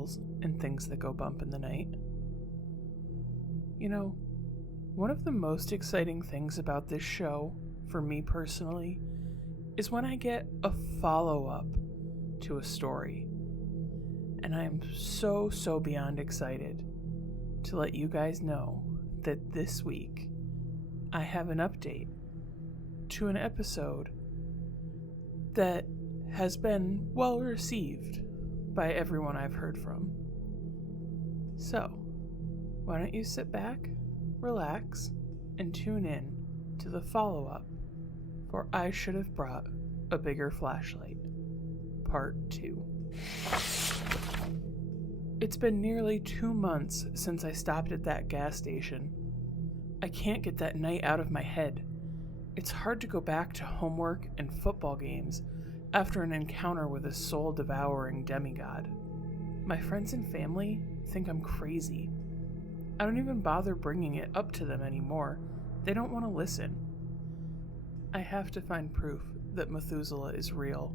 souls and things that go bump in the night. You know, one of the most exciting things about this show, for me personally, is when I get a follow-up to a story. And I am so beyond excited to let you guys know that this week I have an update to an episode that has been well received by everyone I've heard from. So, why don't you sit back, relax, and tune in to the follow-up for I Should Have Brought a Bigger Flashlight, Part 2. It's been nearly 2 months since I stopped at that gas station. I can't get that night out of my head. It's hard to go back to homework and football games after an encounter with a soul-devouring demigod. My friends and family think I'm crazy. I don't even bother bringing it up to them anymore. They don't want to listen. I have to find proof that Methuselah is real.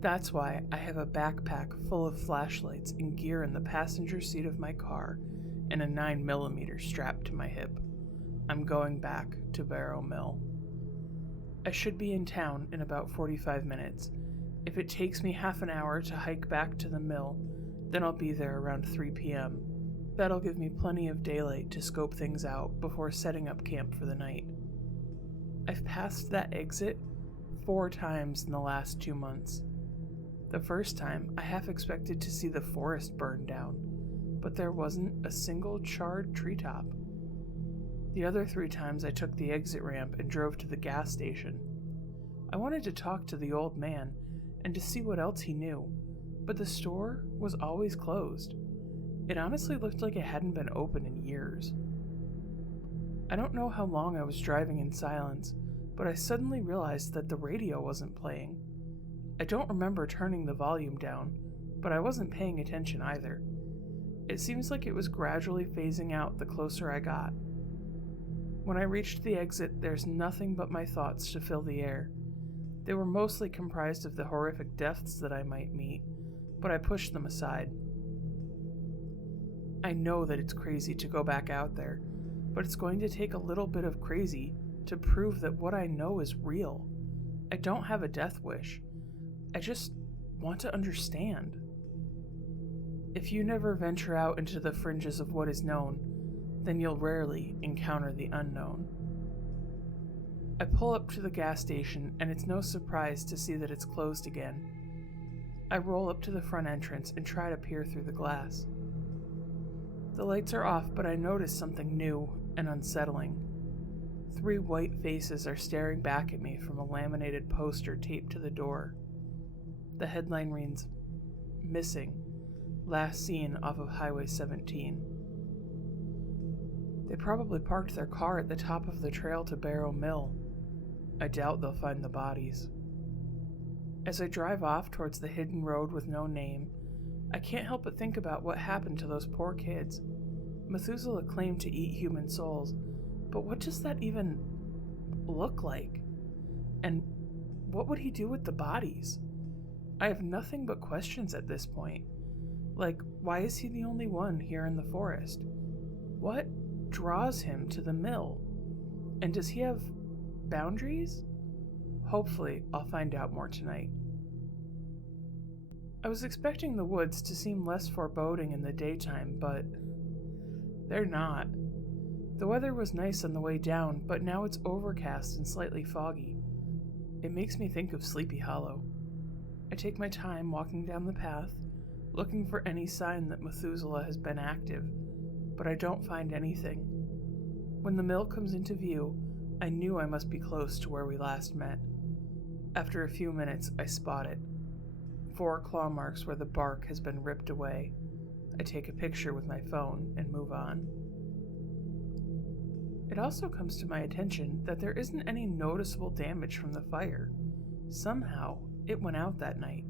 That's why I have a backpack full of flashlights and gear in the passenger seat of my car and a 9mm strapped to my hip. I'm going back to Barrow Mill. I should be in town in about 45 minutes. If it takes me half an hour to hike back to the mill, then I'll be there around 3 p.m. That'll give me plenty of daylight to scope things out before setting up camp for the night. I've passed that exit 4 times in the last 2 months. The first time, I half expected to see the forest burn down, but there wasn't a single charred treetop. The other 3 times I took the exit ramp and drove to the gas station. I wanted to talk to the old man and to see what else he knew, but the store was always closed. It honestly looked like it hadn't been open in years. I don't know how long I was driving in silence, but I suddenly realized that the radio wasn't playing. I don't remember turning the volume down, but I wasn't paying attention either. It seems like it was gradually phasing out the closer I got. When I reached the exit, there's nothing but my thoughts to fill the air. They were mostly comprised of the horrific deaths that I might meet, but I pushed them aside. I know that it's crazy to go back out there, but it's going to take a little bit of crazy to prove that what I know is real. I don't have a death wish. I just want to understand. If you never venture out into the fringes of what is known, then you'll rarely encounter the unknown. I pull up to the gas station, and it's no surprise to see that it's closed again. I roll up to the front entrance and try to peer through the glass. The lights are off, but I notice something new and unsettling. 3 white faces are staring back at me from a laminated poster taped to the door. The headline reads, "Missing, last seen off of Highway 17. They probably parked their car at the top of the trail to Barrow Mill. I doubt they'll find the bodies. As I drive off towards the hidden road with no name, I can't help but think about what happened to those poor kids. Methuselah claimed to eat human souls, but what does that even look like? And what would he do with the bodies? I have nothing but questions at this point. Like, why is he the only one here in the forest? What draws him to the mill? And does he have boundaries? Hopefully, I'll find out more tonight. I was expecting the woods to seem less foreboding in the daytime, but they're not. The weather was nice on the way down, but now it's overcast and slightly foggy. It makes me think of Sleepy Hollow. I take my time walking down the path, looking for any sign that Methuselah has been active, but I don't find anything. When the mill comes into view, I knew I must be close to where we last met. After a few minutes, I spot it. 4 claw marks where the bark has been ripped away. I take a picture with my phone and move on. It also comes to my attention that there isn't any noticeable damage from the fire. Somehow, it went out that night.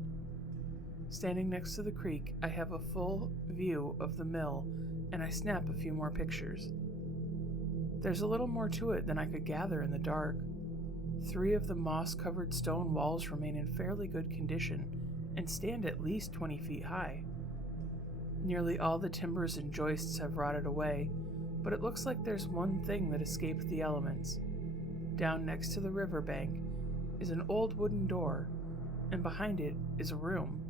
Standing next to the creek, I have a full view of the mill, and I snap a few more pictures. There's a little more to it than I could gather in the dark. 3 of the moss-covered stone walls remain in fairly good condition and stand at least 20 feet high. Nearly all the timbers and joists have rotted away, but it looks like there's one thing that escaped the elements. Down next to the riverbank is an old wooden door, and behind it is a room.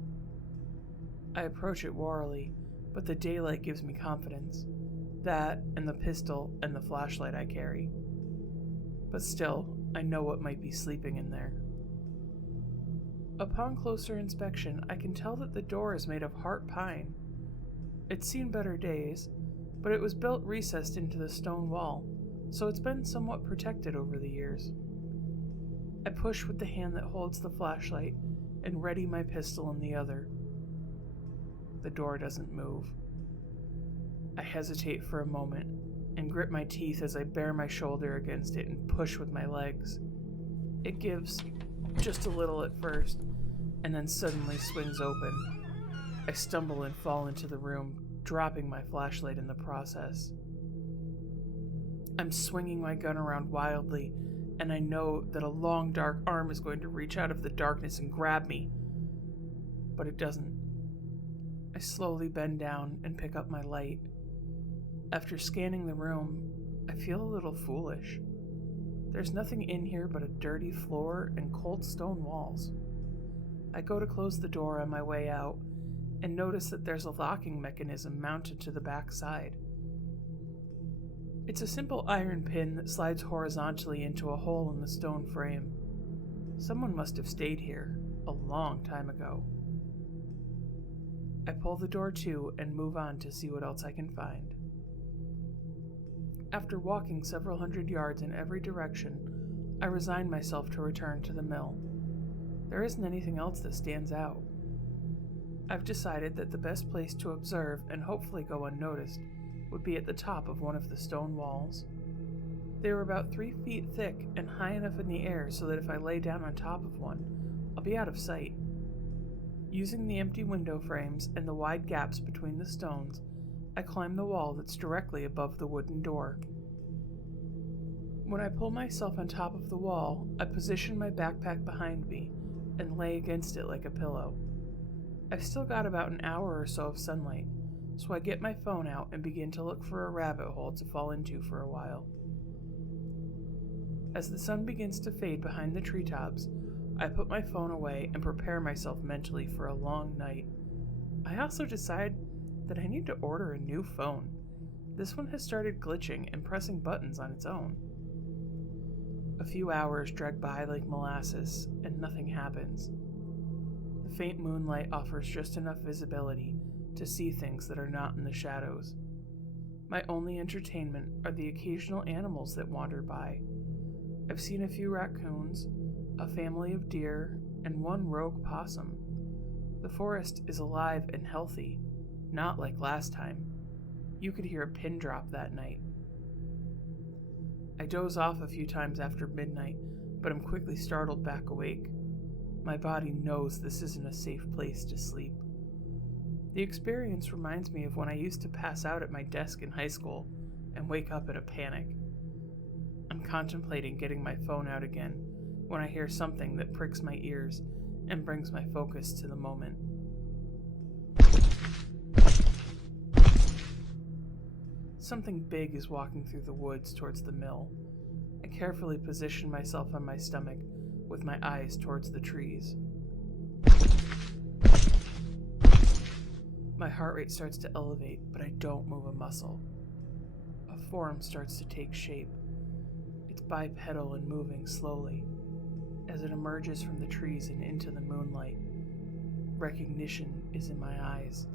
I approach it warily, but the daylight gives me confidence. That, and the pistol and the flashlight I carry. But still, I know what might be sleeping in there. Upon closer inspection, I can tell that the door is made of heart pine. It's seen better days, but it was built recessed into the stone wall, so it's been somewhat protected over the years. I push with the hand that holds the flashlight and ready my pistol in the other. The door doesn't move. I hesitate for a moment and grip my teeth as I bare my shoulder against it and push with my legs. It gives, just a little at first, and then suddenly swings open. I stumble and fall into the room, dropping my flashlight in the process. I'm swinging my gun around wildly, and I know that a long dark arm is going to reach out of the darkness and grab me. But it doesn't. I slowly bend down and pick up my light. After scanning the room, I feel a little foolish. There's nothing in here but a dirty floor and cold stone walls. I go to close the door on my way out and notice that there's a locking mechanism mounted to the back side. It's a simple iron pin that slides horizontally into a hole in the stone frame. Someone must have stayed here a long time ago. I pull the door to and move on to see what else I can find. After walking several hundred yards in every direction, I resign myself to return to the mill. There isn't anything else that stands out. I've decided that the best place to observe and hopefully go unnoticed would be at the top of one of the stone walls. They were about 3 feet thick and high enough in the air so that if I lay down on top of one, I'll be out of sight. Using the empty window frames and the wide gaps between the stones, I climb the wall that's directly above the wooden door. When I pull myself on top of the wall, I position my backpack behind me and lay against it like a pillow. I've still got about an hour or so of sunlight, so I get my phone out and begin to look for a rabbit hole to fall into for a while. As the sun begins to fade behind the treetops, I put my phone away and prepare myself mentally for a long night. I also decide that I need to order a new phone. This one has started glitching and pressing buttons on its own. A few hours drag by like molasses, and nothing happens. The faint moonlight offers just enough visibility to see things that are not in the shadows. My only entertainment are the occasional animals that wander by. I've seen a few raccoons, a family of deer, and one rogue possum. The forest is alive and healthy, not like last time. You could hear a pin drop that night. I doze off a few times after midnight, but am quickly startled back awake. My body knows this isn't a safe place to sleep. The experience reminds me of when I used to pass out at my desk in high school and wake up in a panic. I'm contemplating getting my phone out again when I hear something that pricks my ears and brings my focus to the moment. Something big is walking through the woods towards the mill. I carefully position myself on my stomach with my eyes towards the trees. My heart rate starts to elevate, but I don't move a muscle. A form starts to take shape. It's bipedal and moving slowly. As it emerges from the trees and into the moonlight, recognition is in my eyes.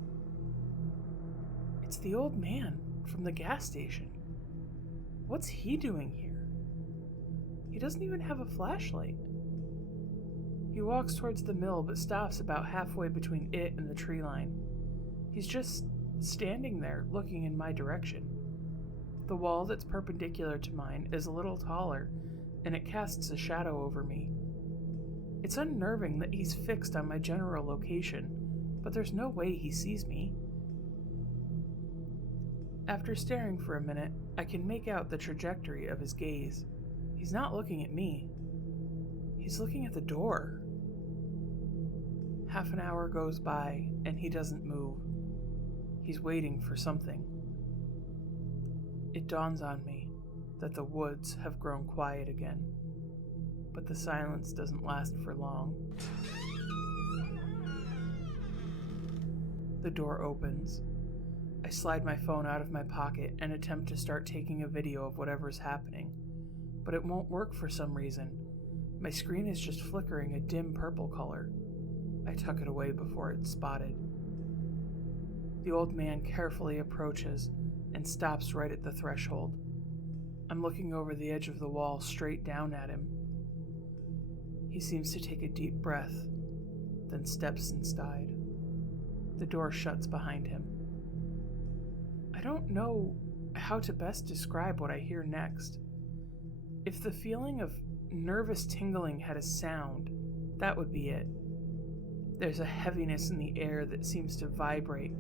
It's the old man from the gas station. What's he doing here? He doesn't even have a flashlight. He walks towards the mill but stops about halfway between it and the tree line. He's just standing there looking in my direction. The wall that's perpendicular to mine is a little taller, and it casts a shadow over me. It's unnerving that he's fixed on my general location, but there's no way he sees me. After staring for a minute, I can make out the trajectory of his gaze. He's not looking at me. He's looking at the door. Half an hour goes by, and he doesn't move. He's waiting for something. It dawns on me that the woods have grown quiet again, but the silence doesn't last for long. The door opens. I slide my phone out of my pocket and attempt to start taking a video of whatever's happening, but it won't work for some reason. My screen is just flickering a dim purple color. I tuck it away before it's spotted. The old man carefully approaches and stops right at the threshold. I'm looking over the edge of the wall straight down at him. He seems to take a deep breath, then steps inside. The door shuts behind him. I don't know how to best describe what I hear next. If the feeling of nervous tingling had a sound, that would be it. There's a heaviness in the air that seems to vibrate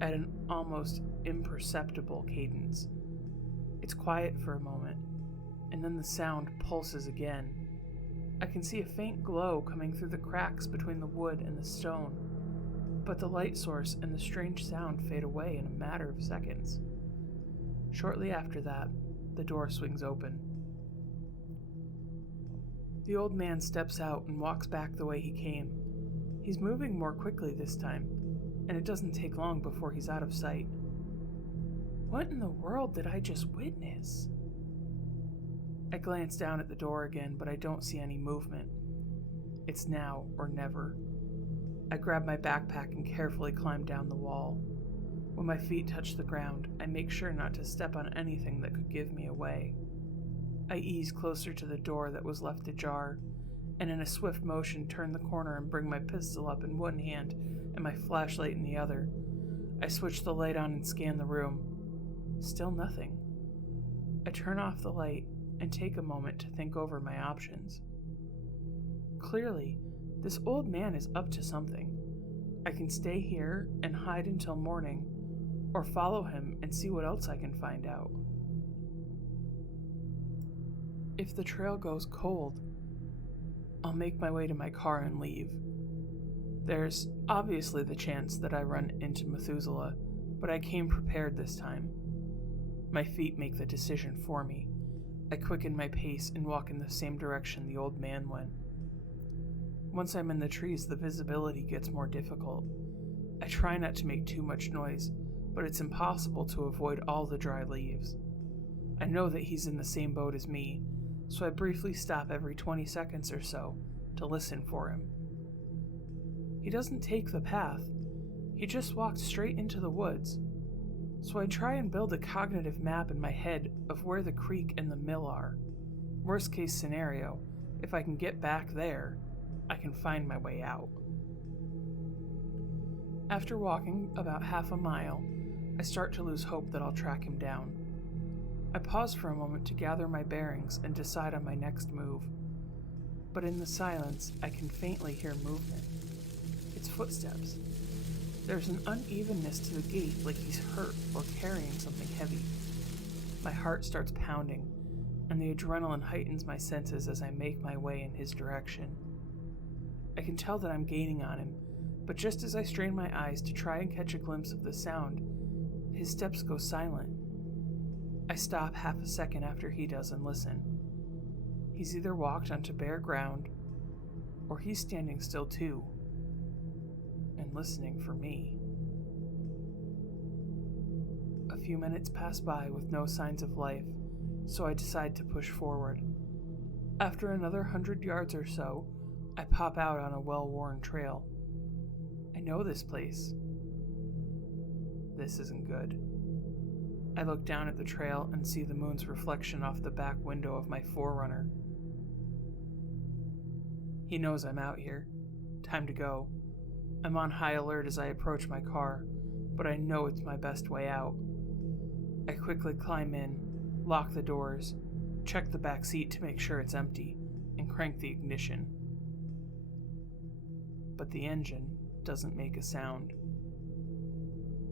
at an almost imperceptible cadence. It's quiet for a moment, and then the sound pulses again. I can see a faint glow coming through the cracks between the wood and the stone, but the light source and the strange sound fade away in a matter of seconds. Shortly after that, the door swings open. The old man steps out and walks back the way he came. He's moving more quickly this time, and it doesn't take long before he's out of sight. What in the world did I just witness? I glance down at the door again, but I don't see any movement. It's now or never. I grab my backpack and carefully climb down the wall. When my feet touch the ground, I make sure not to step on anything that could give me away. I ease closer to the door that was left ajar, and in a swift motion turn the corner and bring my pistol up in one hand and my flashlight in the other. I switch the light on and scan the room. Still nothing. I turn off the light and take a moment to think over my options. Clearly, this old man is up to something. I can stay here and hide until morning, or follow him and see what else I can find out. If the trail goes cold, I'll make my way to my car and leave. There's obviously the chance that I run into Methuselah, but I came prepared this time. My feet make the decision for me. I quicken my pace and walk in the same direction the old man went. Once I'm in the trees, the visibility gets more difficult. I try not to make too much noise, but it's impossible to avoid all the dry leaves. I know that he's in the same boat as me, so I briefly stop every 20 seconds or so to listen for him. He doesn't take the path. He just walked straight into the woods. So I try and build a cognitive map in my head of where the creek and the mill are. Worst case scenario, if I can get back there, I can find my way out. After walking about half a mile, I start to lose hope that I'll track him down. I pause for a moment to gather my bearings and decide on my next move. But in the silence, I can faintly hear movement. It's footsteps. There's an unevenness to the gait, like he's hurt or carrying something heavy. My heart starts pounding, and the adrenaline heightens my senses as I make my way in his direction. I can tell that I'm gaining on him, but just as I strain my eyes to try and catch a glimpse of the sound, his steps go silent. I stop half a second after he does and listen. He's either walked onto bare ground, or he's standing still too, and listening for me. A few minutes pass by with no signs of life, so I decide to push forward. After another 100 yards or so, I pop out on a well-worn trail. I know this place. This isn't good. I look down at the trail and see the moon's reflection off the back window of my 4Runner. He knows I'm out here. Time to go. I'm on high alert as I approach my car, but I know it's my best way out. I quickly climb in, lock the doors, check the back seat to make sure it's empty, and crank the ignition. But the engine doesn't make a sound.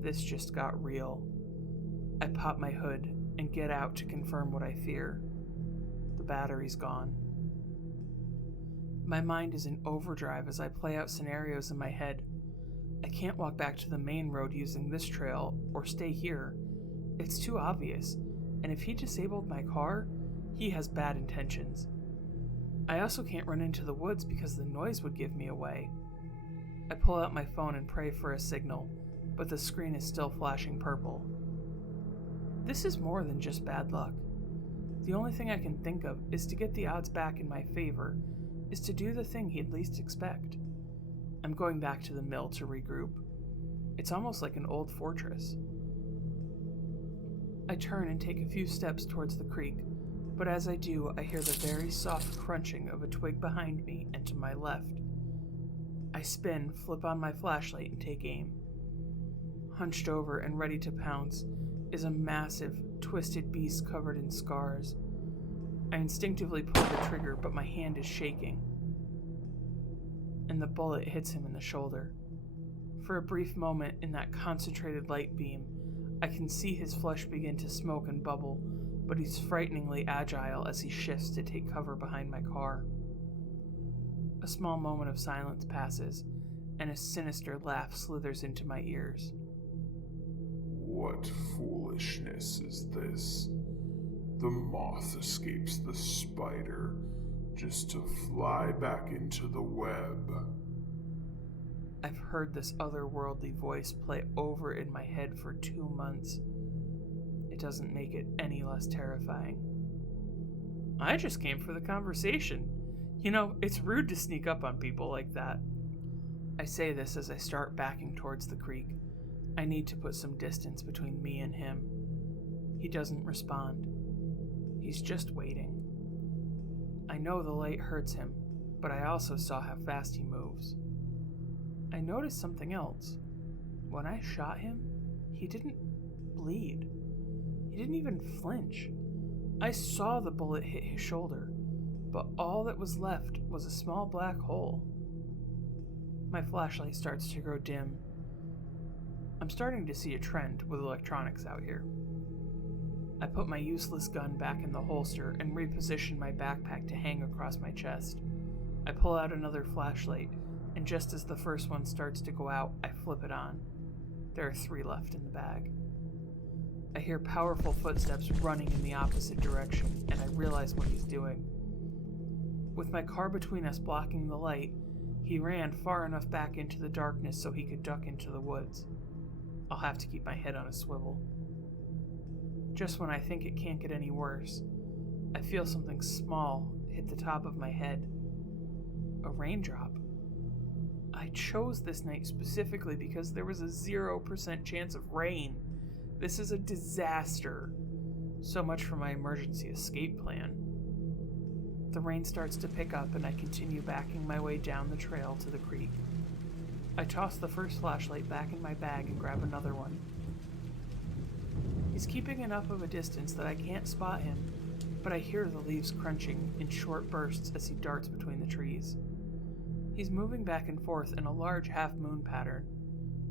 This just got real. I pop my hood and get out to confirm what I fear. The battery's gone. My mind is in overdrive as I play out scenarios in my head. I can't walk back to the main road using this trail or stay here. It's too obvious, and if he disabled my car, he has bad intentions. I also can't run into the woods because the noise would give me away. I pull out my phone and pray for a signal, but the screen is still flashing purple. This is more than just bad luck. The only thing I can think of is to get the odds back in my favor, is to do the thing he'd least expect. I'm going back to the mill to regroup. It's almost like an old fortress. I turn and take a few steps towards the creek, but as I do, I hear the very soft crunching of a twig behind me and to my left. I spin, flip on my flashlight, and take aim. Hunched over and ready to pounce is a massive, twisted beast covered in scars. I instinctively pull the trigger, but my hand is shaking, and the bullet hits him in the shoulder. For a brief moment in that concentrated light beam, I can see his flesh begin to smoke and bubble, but he's frighteningly agile as he shifts to take cover behind my car. A small moment of silence passes, and a sinister laugh slithers into my ears. What foolishness is this? The moth escapes the spider just to fly back into the web. I've heard this otherworldly voice play over in my head for 2 months. It doesn't make it any less terrifying. I just came for the conversation. You know, it's rude to sneak up on people like that. I say this as I start backing towards the creek. I need to put some distance between me and him. He doesn't respond. He's just waiting. I know the light hurts him, but I also saw how fast he moves. I noticed something else. When I shot him, he didn't bleed. He didn't even flinch. I saw the bullet hit his shoulder, but all that was left was a small black hole. My flashlight starts to grow dim. I'm starting to see a trend with electronics out here. I put my useless gun back in the holster and reposition my backpack to hang across my chest. I pull out another flashlight, and just as the first one starts to go out, I flip it on. There are 3 left in the bag. I hear powerful footsteps running in the opposite direction, and I realize what he's doing. With my car between us blocking the light, he ran far enough back into the darkness so he could duck into the woods. I'll have to keep my head on a swivel. Just when I think it can't get any worse, I feel something small hit the top of my head. A raindrop. I chose this night specifically because there was a 0% chance of rain. This is a disaster. So much for my emergency escape plan. The rain starts to pick up and I continue backing my way down the trail to the creek. I toss the first flashlight back in my bag and grab another one. He's keeping enough of a distance that I can't spot him, but I hear the leaves crunching in short bursts as he darts between the trees. He's moving back and forth in a large half-moon pattern,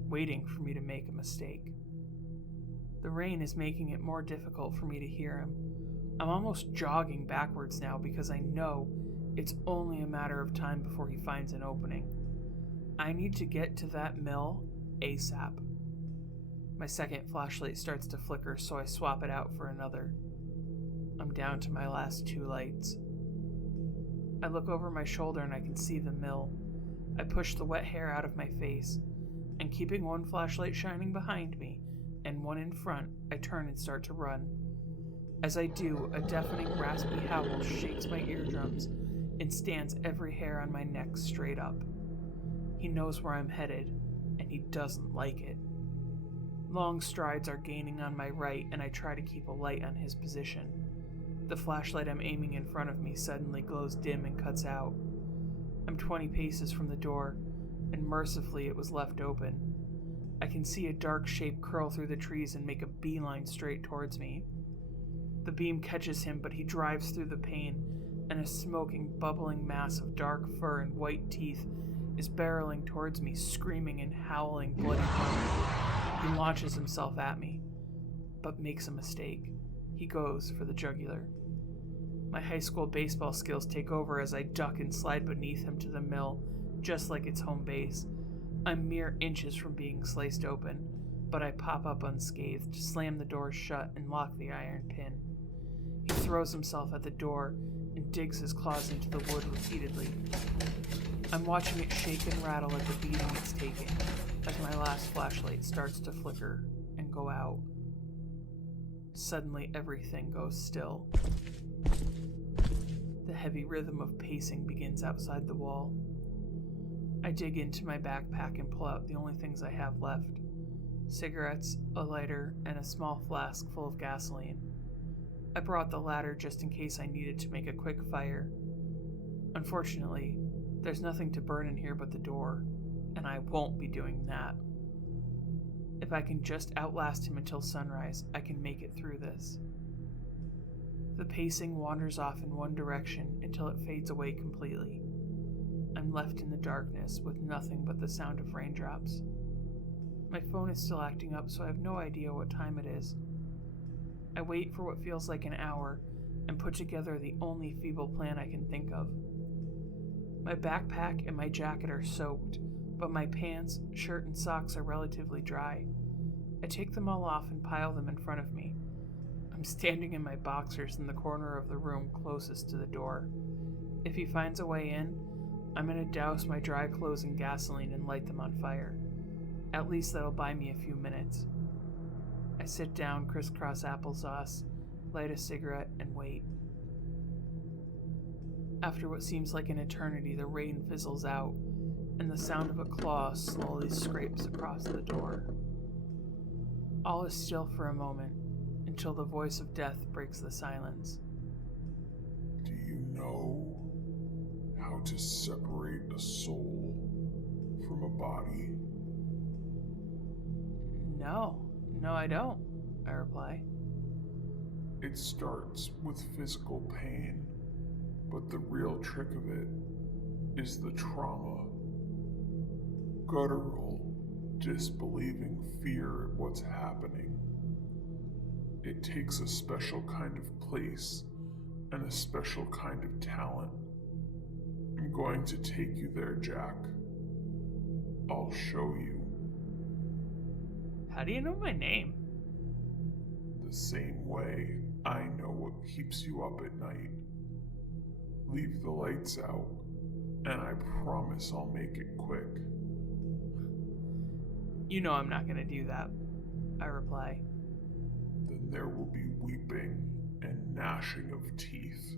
waiting for me to make a mistake. The rain is making it more difficult for me to hear him. I'm almost jogging backwards now because I know it's only a matter of time before he finds an opening. I need to get to that mill ASAP. My second flashlight starts to flicker, so I swap it out for another. I'm down to my last 2 lights. I look over my shoulder and I can see the mill. I push the wet hair out of my face, and keeping one flashlight shining behind me and one in front, I turn and start to run. As I do, a deafening raspy howl shakes my eardrums and stands every hair on my neck straight up. He knows where I'm headed, and he doesn't like it. Long strides are gaining on my right, and I try to keep a light on his position. The flashlight I'm aiming in front of me suddenly glows dim and cuts out. I'm 20 paces from the door, and mercifully it was left open. I can see a dark shape curl through the trees and make a beeline straight towards me. The beam catches him, but he drives through the pane, and a smoking, bubbling mass of dark fur and white teeth is barreling towards me, screaming and howling bloody murder. He launches himself at me, but makes a mistake. He goes for the jugular. My high school baseball skills take over as I duck and slide beneath him to the mill, just like it's home base. I'm mere inches from being sliced open, but I pop up unscathed, slam the door shut, and lock the iron pin. He throws himself at the door and digs his claws into the wood repeatedly. I'm watching it shake and rattle at the beating it's taking as my last flashlight starts to flicker and go out. Suddenly, everything goes still. The heavy rhythm of pacing begins outside the wall. I dig into my backpack and pull out the only things I have left: cigarettes, a lighter, and a small flask full of gasoline. I brought the latter just in case I needed to make a quick fire. Unfortunately, there's nothing to burn in here but the door, and I won't be doing that. If I can just outlast him until sunrise, I can make it through this. The pacing wanders off in one direction until it fades away completely. I'm left in the darkness with nothing but the sound of raindrops. My phone is still acting up, so I have no idea what time it is. I wait for what feels like an hour and put together the only feeble plan I can think of. My backpack and my jacket are soaked, but my pants, shirt, and socks are relatively dry. I take them all off and pile them in front of me. I'm standing in my boxers in the corner of the room closest to the door. If he finds a way in, I'm going to douse my dry clothes in gasoline and light them on fire. At least that'll buy me a few minutes. I sit down, crisscross applesauce, light a cigarette, and wait. After what seems like an eternity, the rain fizzles out, and the sound of a claw slowly scrapes across the door. All is still for a moment, until the voice of death breaks the silence. Do you know how to separate a soul from a body? No, I don't, I reply. It starts with physical pain, but the real trick of it is the trauma. Guttural, disbelieving fear at what's happening. It takes a special kind of place and a special kind of talent. I'm going to take you there, Jack. I'll show you. How do you know my name? The same way I know what keeps you up at night. Leave the lights out, and I promise I'll make it quick. You know I'm not going to do that, I reply. Then there will be weeping and gnashing of teeth.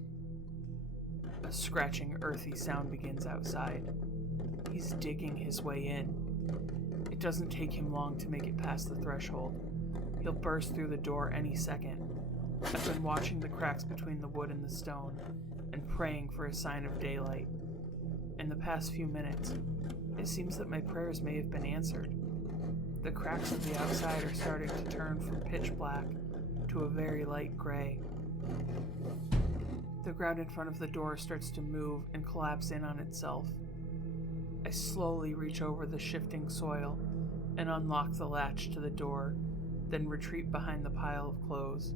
A scratching, earthy sound begins outside. He's digging his way in. It doesn't take him long to make it past the threshold. He'll burst through the door any second. I've been watching the cracks between the wood and the stone, and praying for a sign of daylight. In the past few minutes, it seems that my prayers may have been answered. The cracks of the outside are starting to turn from pitch black to a very light gray. The ground in front of the door starts to move and collapse in on itself. I slowly reach over the shifting soil and unlock the latch to the door, then retreat behind the pile of clothes.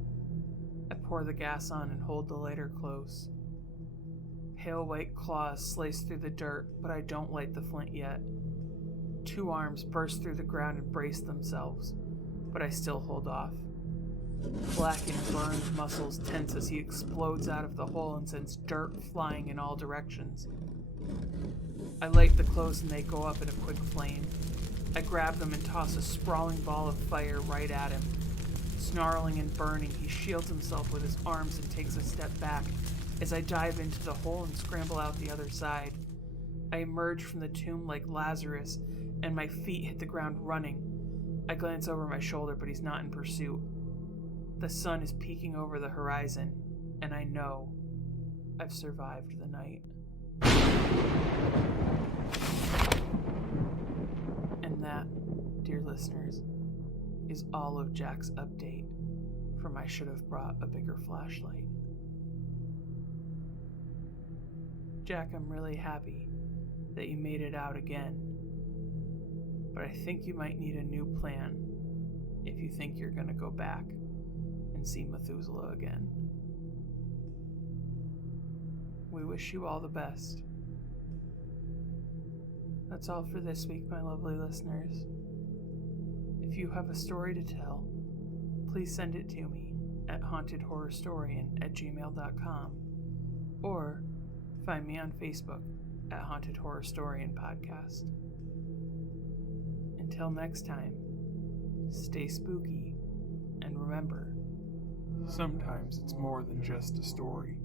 I pour the gas on and hold the lighter close. Pale white claws slice through the dirt, but I don't light the flint yet. Two arms burst through the ground and brace themselves, but I still hold off. Blackened, burned muscles tense as he explodes out of the hole and sends dirt flying in all directions. I light the clothes and they go up in a quick flame. I grab them and toss a sprawling ball of fire right at him. Snarling and burning, he shields himself with his arms and takes a step back as I dive into the hole and scramble out the other side. I emerge from the tomb like Lazarus, and my feet hit the ground running. I glance over my shoulder, but he's not in pursuit. The sun is peeking over the horizon, and I know I've survived the night. And that, dear listeners, is all of Jack's update from I Should Have Brought a Bigger Flashlight. Jack, I'm really happy that you made it out again, but I think you might need a new plan if you think you're going to go back and see Methuselah again. We wish you all the best. That's all for this week, my lovely listeners. If you have a story to tell, please send it to me at hauntedhorrorstorian@gmail.com or find me on Facebook at Haunted Horrorstorian Podcast. Until next time, stay spooky, and remember, sometimes it's more than just a story.